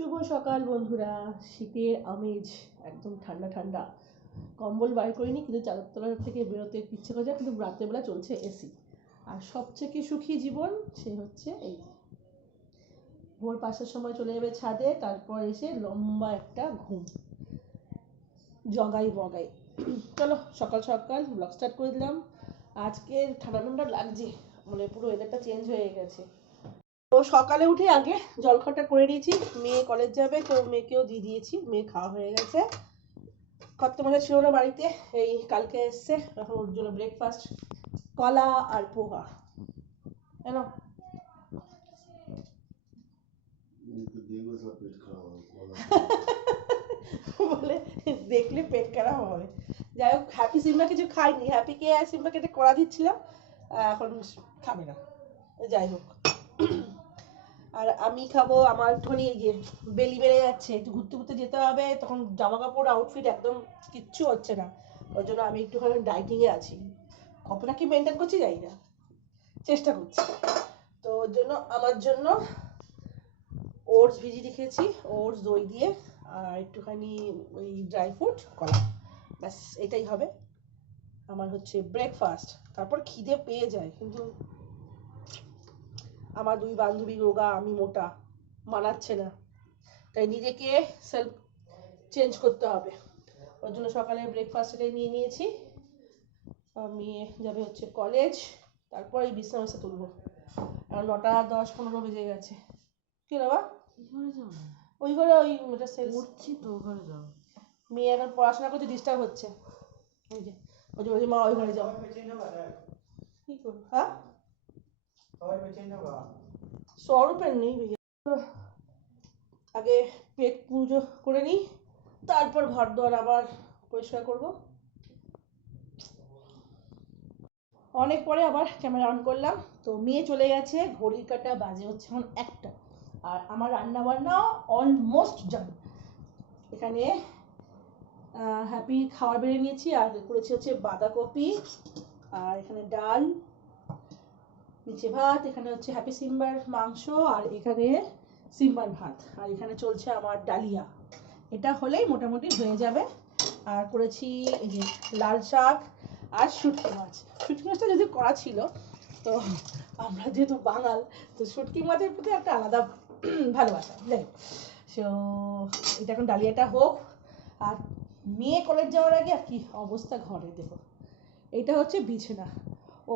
শুভ সকাল বন্ধুরা। শীতের আমেজ একদম ঠান্ডা ঠান্ডা। কম্বল বার করিনি, কিন্তু চাদর তলা থেকে বেরোতে ইচ্ছে করে যায় কিন্তু রাত্রেবেলা চলছে এসি আর সবথেকে সুখী জীবন, সে হচ্ছে এই। ভোর পাঁচটার সময় চলে যাবে ছাদে, তারপর এসে লম্বা একটা ঘুম। জগাই বগাই। চলো, সকাল সকাল ব্লগ স্টার্ট করে দিলাম। আজকে ঠান্ডা ঠান্ডা লাগছে। মানে পুরো ওয়েদারটা চেঞ্জ হয়ে গেছে। তো সকালে উঠে আগে জলখাবারটা করে নিয়েছি। মেয়ে কলেজ যাবে, তো মেয়েকেও দিয়ে দিয়েছি। মেয়ে খাওয়া হয়ে গেছে। কত মজা ছিল না বাড়িতে, এই কালকে এসছে। এখন ওর জন্য ব্রেকফাস্ট কলা আর পোহা। কেন বলে দেখলে পেট খারাপ হবে। যাই হোক হ্যাপি সিম্বা কিছু খাইনি। হ্যাপিকে সিম্বাকে একটা কড়া দিচ্ছিলাম। এখন খাবে না। যাই হোক। আর আমি খাব, আমার একটুখানি এই যে বেলি বেড়ে যাচ্ছে, একটু ঘুরতে ঘুরতে যেতে হবে, তখন জামা কাপড় আউটফিট একদম কিচ্ছু হচ্ছে না। ওই জন্য আমি একটুখানি ডাইটিংয়ে আছি। কতটা কি মেনটেন করছি জানি না। চেষ্টা করছি। তো ওর জন্য, আমার জন্য ওটস ভিজিয়ে রেখেছি ওটস দই দিয়ে, আর একটুখানি ওই ড্রাই ফ্রুট কলা। ব্যাস, এটাই হবে। আমার হচ্ছে ব্রেকফাস্ট তারপর খিদে পেয়ে যায়, কিন্তু আমার দুই বান্ধবী রোগা আমি মোটা মানাচ্ছে না। তাই নিজেকে সেলফ চেঞ্জ করতে হবে। ওর জন্য সকালে ব্রেকফাস্ট এটাই নিয়ে নিয়েছি। মেয়ে যাবে হচ্ছে কলেজ তারপর এই বিছনা বসে তুলবো। আর নটা দশ পনেরো বেজে গেছে। কি বাবা? ওই ঘরে ওই ওটা সেলস পড়ছি তো ঘরে যাও। মেয়ে এখন পড়াশোনা করতে ডিস্টার্ব হচ্ছে। ওই যে ওই যে মা ওই ঘরে যাও। কি করব? হ্যাঁ? আগে পেট পুজো করে নিই, তারপর ঘর দোয়ার আবার পরিষ্কার করব। অনেক পরে আবার ক্যামেরা অন করলাম, তো মেয়ে চলে গেছে, ঘড়ির কাটা বাজে হচ্ছে এখন একটা। আর আমার রান্না বান্না অলমোস্ট ডান এখানে হ্যাপি খাবার বেড়ে নিয়েছি, আর করেছি হচ্ছে বাঁধাকপি, আর এখানে ডাল নিচে ভাত, এখানে হচ্ছে হ্যাপি সিম্বার মাংস আর এখানে সিম্বার ভাত। আর এখানে চলছে আমার ডালিয়া। এটা হলেই মোটামুটি হয়ে যাবে। আর করেছি এই যে লাল শাক আর শুটকি মাছ। শুটকি মাছটা যদি করা ছিল, তো আমরা যেহেতু বাঙাল, তো শুটকি মাছের প্রতি একটা আলাদা ভালোবাসা। যাই সো এটা এখন ডালিয়াটা হোক। আর মেয়ে কলেজ যাওয়ার আগে আর কি অবস্থা ঘরে, দেখো। এটা হচ্ছে বিছানা।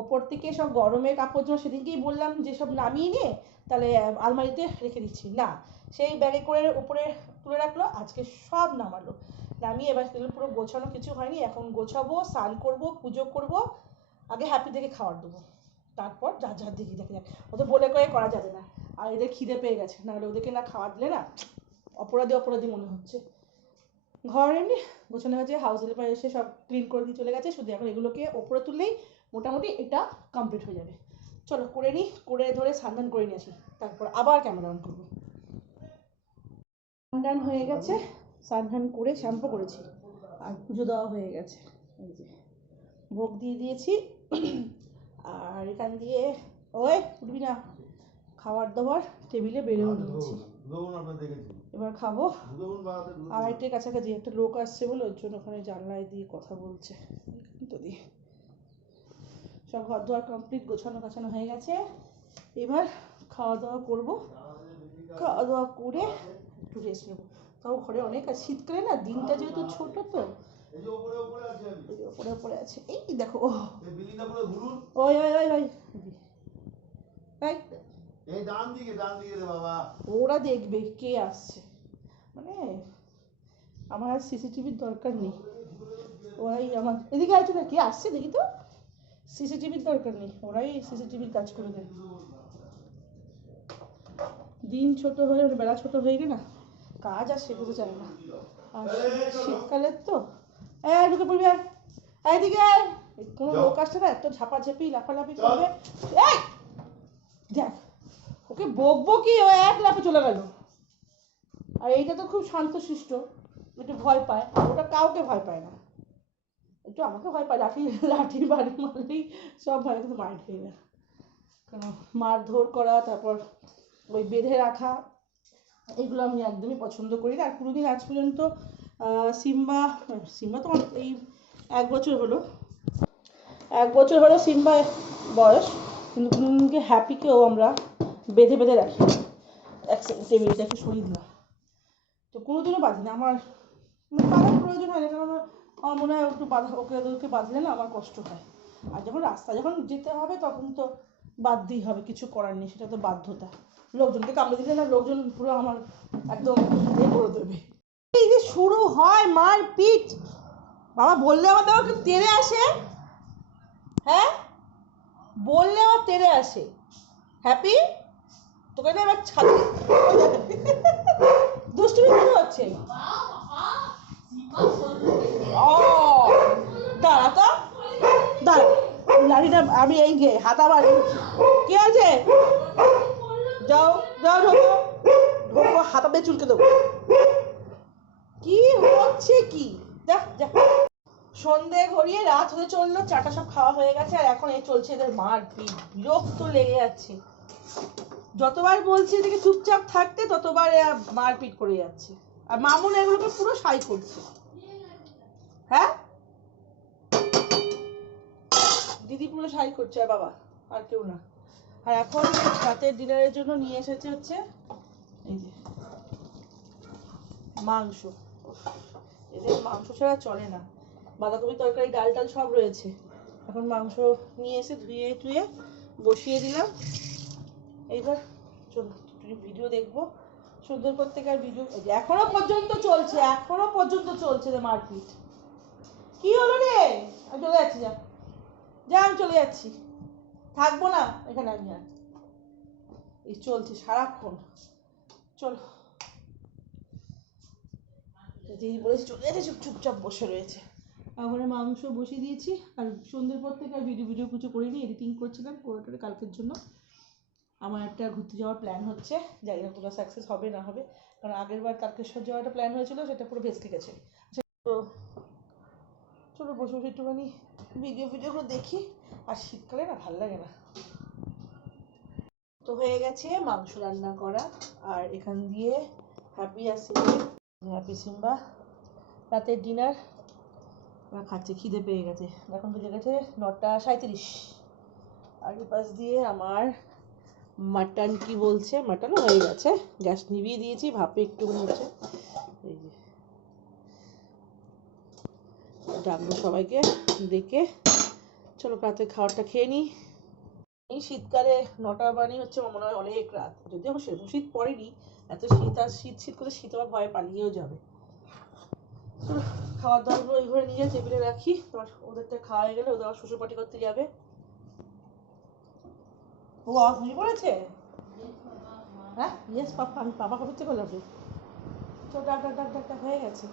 ওপর থেকে সব গরমের কাপড় জামা সেদিনকেই বললাম যে সব নামিয়ে নিয়ে তাহলে আলমারিতে রেখে দিচ্ছি। না, সেই ব্যাগে করে উপরে তুলে রাখল, আজকে সব নামালো। নামিয়ে এবার সেগুলো পুরো গোছানো কিছু হয়নি, এখন গোছাবো, স্নান করব, পুজো করব, আগে হ্যাপি থেকে খাওয়ার দেবো। তারপর যা যা দেখি, দেখে যাক। ওদের বলে করে করা যাবে না। আর এদের খিদে পেয়ে গেছে, নাহলে ওদেরকে না খাওয়া দিলে না অপরাধী অপরাধী মনে হচ্ছে। ঘর এমনি গোছানো হয়েছে হাউস হেল্পার এসে সব ক্লিন করে দিয়ে চলে গেছে, শুধু এখন এগুলোকে ওপরে তুললেই মোটামুটি এটা কমপ্লিট হয়ে যাবে। চলো করে নিই করে ধরে সান্ধান করে নিয়ে আসি। তারপর আবার ক্যামেরা অন করব। সান্ধান হয়ে গেছে সান্ধান করে শ্যাম্পু করেছি। আর পুজো দেওয়া হয়ে গেছে। এই যে ভোগ দিয়ে দিয়েছি। আর এখান দিয়ে ওই উঠবি না। খাবার দাবার টেবিলে বেড়েও নিয়েছি দেখেছি। এবার খাব। দুদুন। আড়াইটের কাছাকাছি একটা লোক আসছে বলে ওর জন্য ওখানে জানলায় দিয়ে কথা বলছে। তো দিয়ে। সব ঘর দোয়ার কমপ্লিট গোছানো গাছানো হয়ে গেছে। এবার খাওয়া দাওয়া করব। খাওয়া দাওয়া করে একটু রেস্ট নেব। তাও ঘরে অনেক আছে। শীতকালে না দিনটা যেহেতু ছোট তো। ওপরে ওপরে আছে। এই দেখো ও ওই ওই ওই ওই। এই, এই ডান দিকে ডান দিকে রে বাবা। ওরা দেখবে কে আসছে। মানে আমার আর সিসিটিভির দরকার নেই। ওরাই আমার এদিকে আছে না কে আসছে দেখি তো। সিসিটিভির দরকার নেই ওরাই সিসিটিভির কাজ করে দেয়। দিন ছোট হয়ে মানে বেলা ছোট হয়ে গেলে না কাজ আর শেখাতে চায় না। আর শীত- শীতকালের তো এই ঢুকে পড়বি এদিকে আয়। কোনো লোক আসছে না এত ঝাপাঝাপি লাফালাফি করবে। এই দেখ ওকে বকবো কি ও এক লাফে চলে গেল। আর এইটা তো খুব শান্ত শান্তশিষ্ট একটু ভয় পায় আর ওটা কাউকে ভয় পায় না। একটু আমাকে ভয় পায়, লাঠি লাঠি বাড়ি মারলেই সব ভয়, কিন্তু মার খেয়ে না। কারণ মারধর করা, তারপর ওই বেঁধে রাখা, এগুলো আমি একদমই পছন্দ করি না। আর কোনোদিন আজ পর্যন্ত সিম্বা সিম্বা তো এই এক বছর হলো। এক বছর হলো সিম্বা বয়স, কিন্তু কোনোদিনকে হ্যাপিকেও আমরা বেঁধে বেঁধে রাখি এক সেকেন্ড টেবিলটা সরিয়ে দিলাম তো কোনোদিনও বাঁধি না। আমার মানে বাঁধার প্রয়োজন হয় না, কারণ আমার মনে হয় একটু বাধা, ওকে ওদেরকে বাঁধলে না আমার কষ্ট হয়। আর যখন রাস্তা যখন যেতে হবে, তখন তো বাধ্যই হবে, কিছু করার নেই, সেটা তো বাধ্যতা। লোকজনকে কামড়ে দিলে না, লোকজন পুরো আমার একদম এ করে দেবে। এই যে শুরু হয় মার মারপিট বাবা, বললে আমার বাবাকে তেড়ে আসে? হ্যাঁ? বললে আমার তেড়ে আসে। হ্যাপি? তোকে না এবার ছাড়। দুষ্টুমি কেন হচ্ছে? দাঁড়া তো। দাঁড়া, লাঠিটা আমি এই গে হাতা বাড়ি কে আছে যাও যাও ঢোকো। ঢোকো, হাতা দিয়ে চুলকে দেবো। কি হচ্ছে কি? যা যা। সন্ধে ঘড়িয়ে রাত হতে চলল, চাটা সব খাওয়া হয়ে গেছে, আর এখন এই চলছে এদের মারপিট। বিরক্ত লেগে যাচ্ছে। যতবার বলছি এদিকে চুপচাপ থাকতে, ততবার মারপিট করে যাচ্ছে। আর মামুন এগুলোকে পুরো সাই করছে। হ্যাঁ? দিদি পুরো সাই করছে, আর বাবা, আর কেউ না। আর এখন রাতের ডিনারের জন্য নিয়ে এসেছে হচ্ছে এই যে মাংস। এদের মাংস ছাড়া চলে না। বাঁধাকপি তরকারি, ডাল টাল সব রয়েছে। এখন মাংস নিয়ে এসে ধুয়ে টুয়ে বসিয়ে দিলাম। এইবার চলো ভিডিও দেখব। সুন্দর করতে আর ভিডিও এখনও পর্যন্ত চলছে, এখনও পর্যন্ত চলছে রে মারপিট। কি হলো রে? আমি চলে যাচ্ছি, যা। যা, আমি চলে যাচ্ছি। থাকব না এখানে আমি আর। এই চলছে সারাক্ষণ। চলো। যেই বলেছি, চলে যাচ্ছে, চুপ, চুপচাপ বসে রয়েছে। ওখানে মাংস বসিয়ে দিয়েছি, আর সন্ধ্যের পর থেকে আর ভিডিও ভিডিও কিছু করিনি এডিটিং করছিলাম পুরোটা কালকের জন্য। আমার একটা ঘুরতে যাওয়ার প্ল্যান হচ্ছে। যাই না পুরো সাকসেস হবে, না হবে। কারণ আগের বার তারকেশ্বর যাওয়ার একটা প্ল্যান হয়েছিল, সেটা পুরো ভেস্তে গেছে। তো চলো বসে বসে একটুখানি ভিডিও ভিডিওগুলো দেখি। আর শীতকালে না ভালো লাগে না। তো হয়ে গেছে মাংস রান্না করা। আর এখান দিয়ে হ্যাপি আসছে হ্যাপি সিম্বা। রাতের ডিনার ওরা খাচ্ছে, খিদে পেয়ে গেছে। এখন বেজে গেছে নটা সাঁত্রিশ আর পাশ দিয়ে আমার মাটন কি বলছে? মাটনও হয়ে গেছে। গ্যাস নিভিয়ে দিয়েছি, ভাপে একটু হচ্ছে। এই যে। ডাকবো সবাইকে ডেকে চলো রাতে খাবারটা খেয়ে নিই। এই শীতকালে নটা বানি হচ্ছে আমার মনে হয় অনেক রাত। যদিও আমার সেরকম শীত পড়েনি, এত শীত আর শীত শীত করে শীত আবার ভয়ে পালিয়েও যাবে। খাবার দাবারগুলো এই ঘরে নিয়ে টেবিলে রাখি। তোমার ওদেরটা খাওয়া হয়ে গেলে ওদের আবার শ্বশুর পাটি করতে যাবে। ও ঘুমিয়ে পড়েছে? হ্যাঁ? ইয়েস পাপা, আমি পাপা করতে করলাম। তো ডাক ডাক ডাক ডাক, হয়ে গেছে।